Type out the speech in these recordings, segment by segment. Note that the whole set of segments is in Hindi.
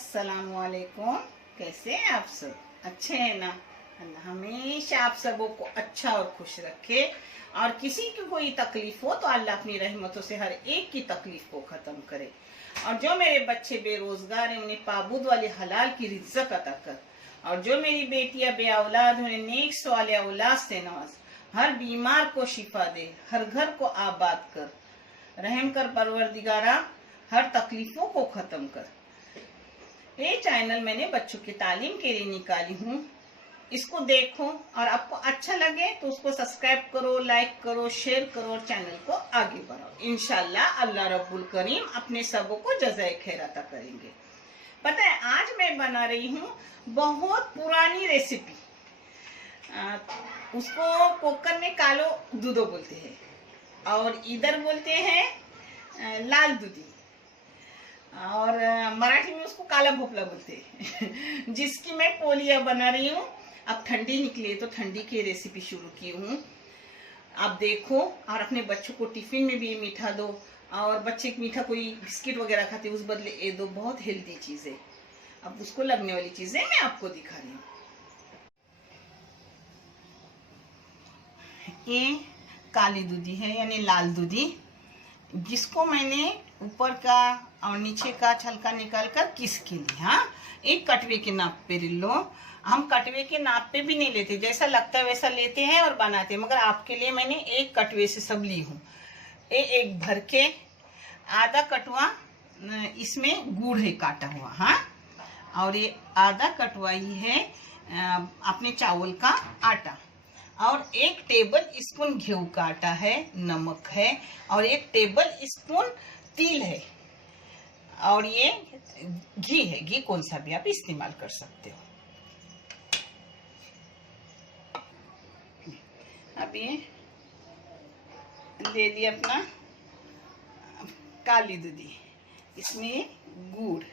अस्सलामुअलैकुम। कैसे हैं आप सब? अच्छे हैं ना? अल्लाह हमेशा आप सबों को अच्छा और खुश रखे। और किसी की कोई तकलीफ हो तो अल्लाह अपनी रहमतों से हर एक की तकलीफ को खत्म करे। और जो मेरे बच्चे बेरोजगार हैं उन्हें पाबूद वाले हलाल की रिज़्क़ अता कर। और जो मेरी बेटियां बे औलाद उन्हें नेक सवाले औलाद से नवाज। हर बीमार को शिफा दे, हर घर को आबाद कर। रहम कर परवरदिगारा, हर तकलीफों को खत्म कर। ये चैनल मैंने बच्चों की तालीम के लिए निकाली हूँ। इसको देखो और आपको अच्छा लगे तो उसको सब्सक्राइब करो, लाइक करो, शेयर करो और चैनल को आगे बढ़ाओ। इंशाल्लाह अल्लाह रब्बुल करीम अपने सबों को जज़ाए खैर अता करेंगे। पता है आज मैं बना रही हूँ बहुत पुरानी रेसिपी। उसको कोकर में कालो दूधो बोलते हैं और इधर बोलते हैं लाल दूधी, और मराठी में उसको काला भोपला बोलते हैं जिसकी मैं पोलिया बना रही हूँ। अब ठंडी निकली तो ठंडी की रेसिपी शुरू की हूँ। आप देखो और अपने बच्चों को टिफिन में भी मीठा दो। और बच्चे मीठा कोई बिस्किट वगैरह खाते उस बदले ये दो, बहुत हेल्दी चीज़ है। अब उसको लगने वाली चीज़ें मैं आपको दिखा रही हूँ। ये काली दूधी है यानी लाल दूधी, जिसको मैंने ऊपर का और नीचे का छलका निकाल कर किस के लिए, हाँ, एक कटवे के नाप पे लो। हम कटवे के नाप पे भी नहीं लेते, जैसा लगता है वैसा लेते हैं और बनाते हैं, मगर आपके लिए मैंने एक कटवे से सब ली हूँ। ये एक भर के आधा कटवा इसमें गुड़ है काटा हुआ, हाँ, और ये आधा कटवा ही है अपने चावल का आटा, और 1 टेबल स्पून घी का आटा है, नमक है, और 1 टेबल स्पून तिल है, और ये घी है। घी कौन सा भी आप इस्तेमाल कर सकते हो। अब ये ले लिया अपना काली दूधी, इसमें गुड़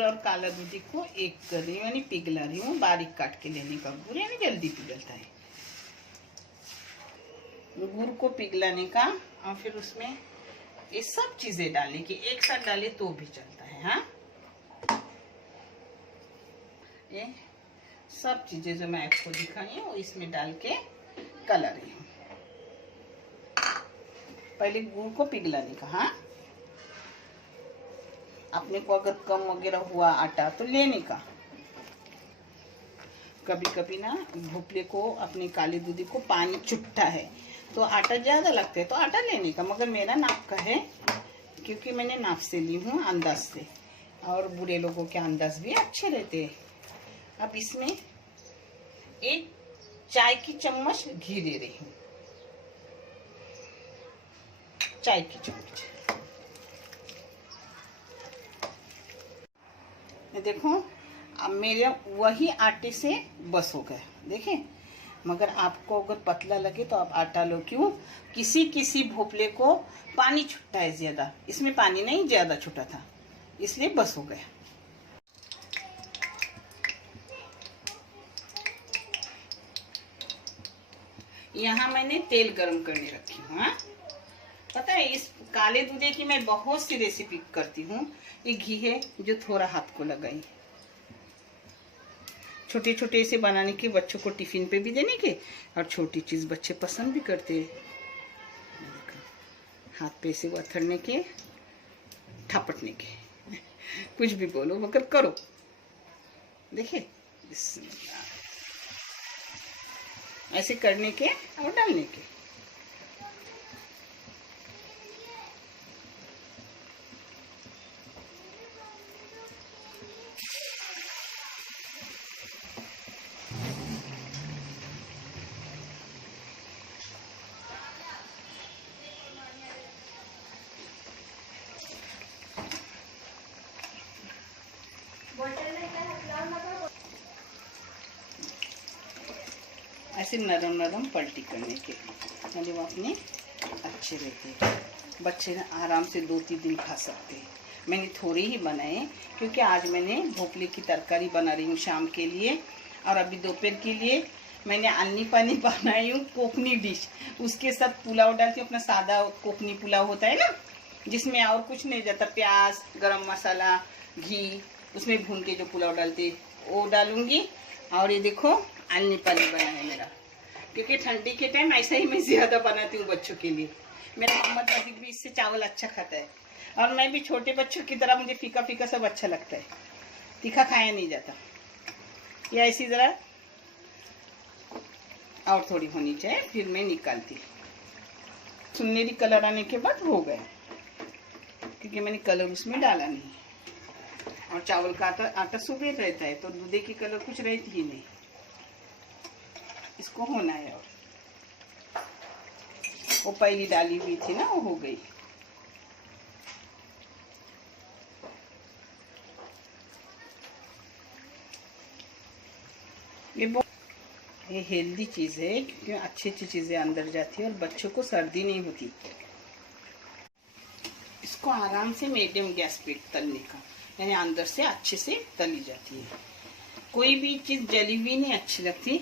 और काला दूधी को एक कर रही हूँ, यानी पिघला रही हूँ। बारीक काट के लेने का गुड़ यानी जल्दी पिघलता है। गुड़ को पिघलाने का और फिर उसमें ये सब चीजें डालने की, एक साथ डाले तो भी चलता है, हाँ। ये सब चीजें जो मैं आपको दिखाई हूँ वो इसमें डाल के कला रही हूँ। पहले गुड़ को पिघलाने का, हाँ। अपने को अगर कम वगैरह हुआ आटा तो लेने का। कभी कभी ना भोपले को, अपनी काली दूधी को पानी चुटता है तो आटा ज़्यादा लगता है तो आटा लेने का, मगर मेरा नाप का है क्योंकि मैंने नाप से ली हूँ, अंदाज से, और बूढ़े लोगों के अंदाज भी अच्छे रहते हैं। अब इसमें 1 चाय की चम्मच घी दे रही हूँ, चाय की चम्मच। देखो अब मेरे वही आटे से बस हो गए, देखें। मगर आपको अगर पतला लगे तो आप आटा लो। क्यों? किसी भोपले को पानी छूटता है ज्यादा, इसमें पानी नहीं ज्यादा छूटा था, इसलिए बस हो गया। यहाँ मैंने तेल गरम करने रखी हूँ, हाँ। पता है इस काले दूधे की मैं बहुत सी रेसिपी करती हूँ। ये घी है जो थोड़ा हाथ को लगाई, छोटे छोटे से बनाने के, बच्चों को टिफिन पे भी देने के, और छोटी चीज बच्चे पसंद भी करते हैं। हाथ पे से वथड़ने के, ठपटने के कुछ भी बोलो मगर करो। देखिए ऐसे करने के और डालने के। ऐसे नरम नरम पलटी करने के, मतलब अपने अच्छे रहते हैं। बच्चे आराम से 2-3 दिन खा सकते हैं। मैंने थोड़े ही बनाए क्योंकि आज मैंने भोपले की तरकारी बना रही हूँ शाम के लिए, और अभी दोपहर के लिए मैंने आलनी पानी बनाई हूँ कोकनी डिश। उसके साथ पुलाव डालती हूँ, अपना सादा कोकनी पुलाव होता है ना, जिसमें और कुछ नहीं जाता, प्याज, गरम मसाला, घी, उसमें भून के जो पुलाव डालते वो डालूंगी। और ये देखो आलनी पानी बना है मेरा, क्योंकि ठंडी के टाइम ऐसा ही मैं ज़्यादा बनाती हूँ बच्चों के लिए। मेरा मोहम्मद अजीब भी इससे चावल अच्छा खाता है, और मैं भी छोटे बच्चों की तरह, मुझे फीका फीका सब अच्छा लगता है, तीखा खाया नहीं जाता। या ऐसी ज़रा और थोड़ी होनी चाहिए, फिर मैं निकालती। सुनहरी कलर आने के बाद हो गए, क्योंकि मैंने कलर उसमें डाला नहीं। और चावल का आटा सुबह रहता है, तो दूधे की कलर कुछ रहती ही नहीं। इसको होना है। और वो पहली डाली हुई थी ना, वो हो गई। ये हेल्दी चीज़ है, क्योंकि अच्छी अच्छी चीज़ें अंदर जाती है और बच्चों को सर्दी नहीं होती। इसको आराम से मीडियम गैस पे तलने का, यानी अंदर से अच्छे से तली जाती है। कोई भी चीज़ जली हुई नहीं अच्छी लगती,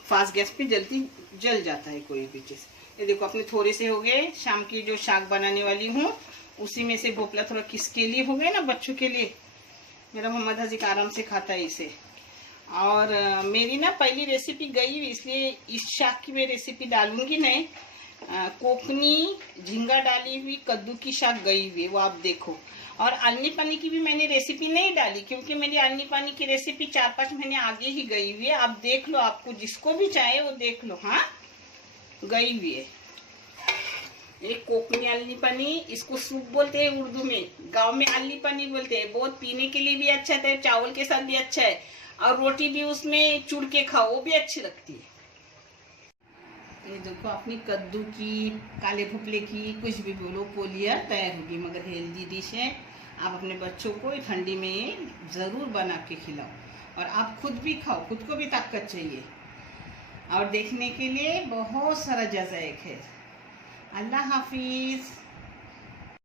फास्ट गैस पे जल्दी जल जाता है कोई भी चीज़। ये देखो अपने थोड़े से हो गए। शाम की जो शाक बनाने वाली हूँ उसी में से भोपला थोड़ा किसके लिए हो गए ना, बच्चों के लिए। मेरा मोहम्मद हजीक आराम से खाता है इसे। और मेरी ना पहली रेसिपी गई, इसलिए इस शाक की मैं रेसिपी डालूंगी नहीं। कोकनी झींगा डाली हुई कद्दू की शाक गई हुई, वो आप देखो। और आलनी पानी की भी मैंने रेसिपी नहीं डाली, क्योंकि मेरी आलनी पानी की रेसिपी 4-5 महीने आगे ही गई हुई है। आप देख लो, आपको जिसको भी चाहे वो देख लो। हाँ, गई हुई है। ये कोकनी आलनी पानी, इसको सूप बोलते हैं उर्दू में, गांव में आलनी पानी बोलते हैं। बहुत पीने के लिए भी अच्छा है, चावल के साथ भी अच्छा है, और रोटी भी उसमें चुड़ के खाओ, वो भी अच्छी लगती है। ये देखो अपनी कद्दू की, काले भुपले की, कुछ भी बोलो, पोलिया तैयार होगी। मगर हेल्दी डिश है। आप अपने बच्चों को ठंडी में ज़रूर बना के खिलाओ, और आप खुद भी खाओ, खुद को भी ताकत चाहिए। और देखने के लिए बहुत सारा जज़ायक है। अल्लाह हाफिज़।